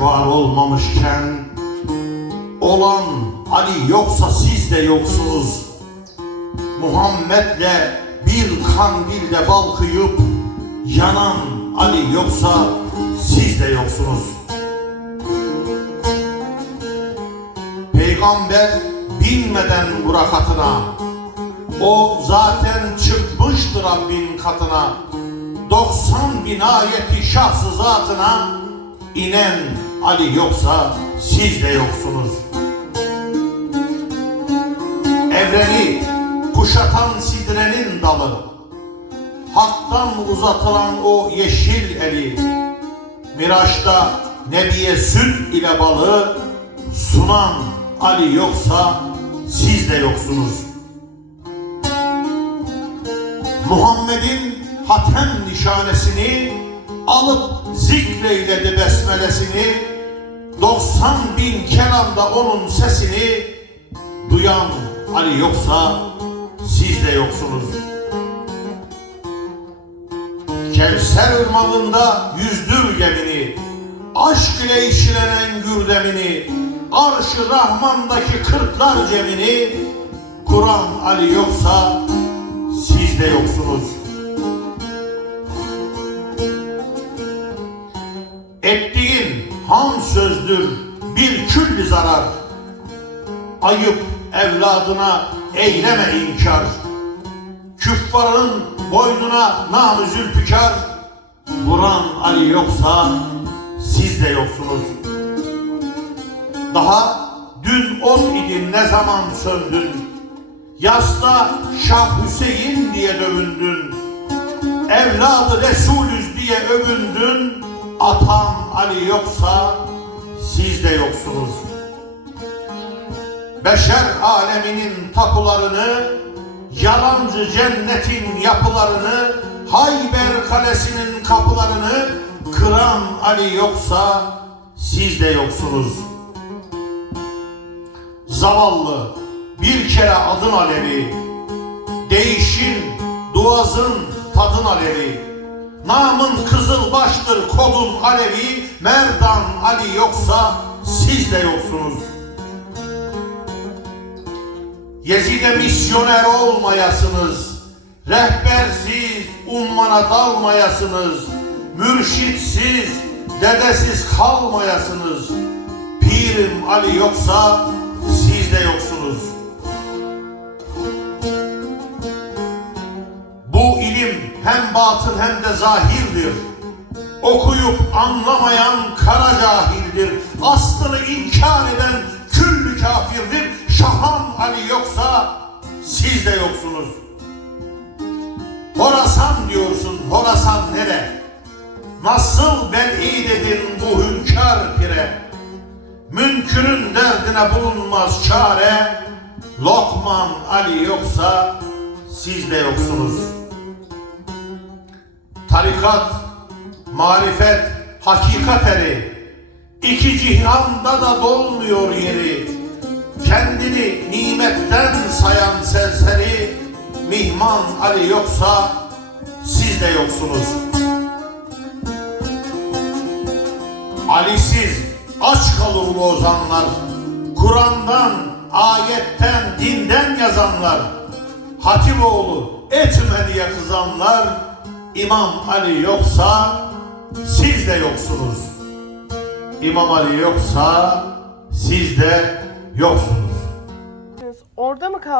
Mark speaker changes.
Speaker 1: var olmamışken olan Ali yoksa siz de yoksunuz. Muhammed'le bir kandilde balkıyıp yanan Ali yoksa siz de yoksunuz. Peygamber binmeden Burak atına o zaten çıkmıştır Rabbin katına 90 bin ayeti şahsı zatına inen Ali yoksa siz de yoksunuz. Evreni kuşatan sidrenin dalı Hak'tan uzatılan o yeşil eli Miraç'ta Nebiye süt ile balı Sunan Ali yoksa siz de yoksunuz. Muhammed'in hatem nişanesini alıp zikreyledi besmelesini 90 bin kenanda onun sesini duyan Ali yoksa siz de yoksunuz. Kevser ırmağında yüzdür gemini, aşk ile işlenen gürdemini, arş-ı Rahman'daki kırklar cemini, Kur'an Ali yoksa siz de yoksunuz. Bir külli zarar. Ayıp evladına eyleme inkar. Küffarın boynuna namı zülfikar. Vuran Ali yoksa siz de yoksunuz. Daha dün ot idin ne zaman söndün. Yasta Şah Hüseyin diye dövündün. Evladı Resulüz diye övündün. Atan Ali yoksa siz de yoksunuz. Beşer aleminin tapularını, yalancı cennetin yapılarını, Hayber Kalesi'nin kapılarını kıran Ali yoksa siz de yoksunuz. Zavallı bir kere adın alevi, değişin duazın tadın alevi. Namın kızıl baştır kodun alevi, Merdan Ali yoksa siz de yoksunuz. Yezide misyoner olmayasınız. Rehbersiz ummana dalmayasınız. Mürşitsiz, dedesiz kalmayasınız. Pirim Ali yoksa siz de yoksunuz. İlim hem batın hem de zahirdir. Okuyup anlamayan kara cahildir. Aslını inkar eden küllü kafirdir. Şahan Ali yoksa siz de yoksunuz. Horasan diyorsun, Horasan nere? Nasıl bel'i dedin bu hünkâr pire? Münkürün derdine bulunmaz çare. Lokman Ali yoksa siz de yoksunuz. Tarikat, marifet, hakikat eri. İki cihanda da dolmuyor yeri. Kendini nimetten sayan serseri. Mihman Ali yoksa siz de yoksunuz. Ali'siz aç kalır ozanlar. Kur'an'dan, ayetten, dinden yazanlar. Hatipoğlu etme diye kızanlar. İmam Ali yoksa siz de yoksunuz. İmam Ali yoksa siz de yoksunuz.
Speaker 2: Orada mı kaldınız?